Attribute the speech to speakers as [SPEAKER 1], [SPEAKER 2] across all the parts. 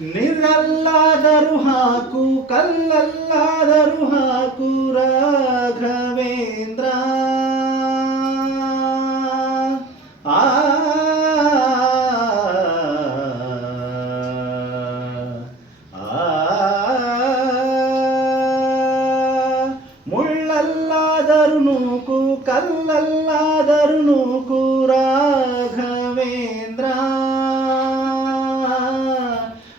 [SPEAKER 1] ನಿರಲ್ಲಾದರೂ ಹಾಕು ಕಲ್ಲಲ್ಲಾದರೂ ಹಾಕು ರಾಘವೇಂದ್ರ ಆ ಮುಳ್ಳಲ್ಲಾದರೂ ನೂಕು ಕಲ್ಲಲ್ಲಾದರೂ ನೂಕು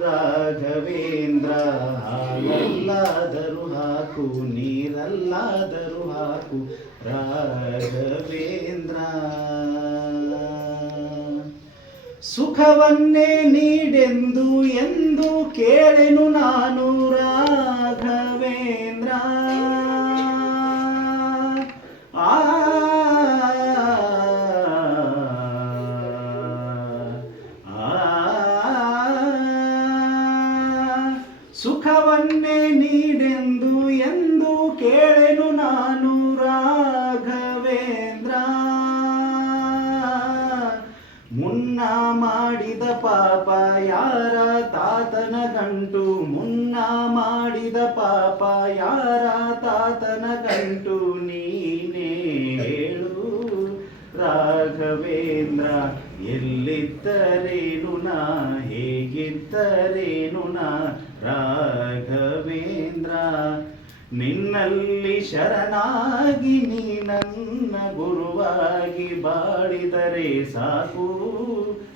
[SPEAKER 1] ರಾಘವೇಂದ್ರ ಹಾಲಲ್ಲಾದರೂ ಹಾಕು ನೀರಲ್ಲಾದರೂ ಹಾಕು ರಾಘವೇಂದ್ರ. ಸುಖವನ್ನೇ ನೀಡೆಂದು ಎಂದು ಕೇಳೆನು ನಾನು ರಾಘವೇಂದ್ರ ಸುಖವನ್ನೇ ನೀಡೆಂದು ಎಂದು ಕೇಳೆನು ನಾನು ರಾಘವೇಂದ್ರ. ಮುನ್ನ ಮಾಡಿದ ಪಾಪ ಯಾರ ತಾತನ ಗಂಟು? ಮುನ್ನ ಮಾಡಿದ ಪಾಪ ಯಾರ ತಾತನ ಗಂಟು? ನೀನೇ ಎಲ್ಲಿದ್ದರೇನು ನಾ ಹೇಗಿದ್ದರೇನು ನಾ ರಾಘವೇಂದ್ರ ನಿನ್ನಲ್ಲಿ ಶರಣಾಗಿ ನೀ ನನ್ನ ಗುರುವಾಗಿ ಬಾಳಿದರೆ ಸಾಕು.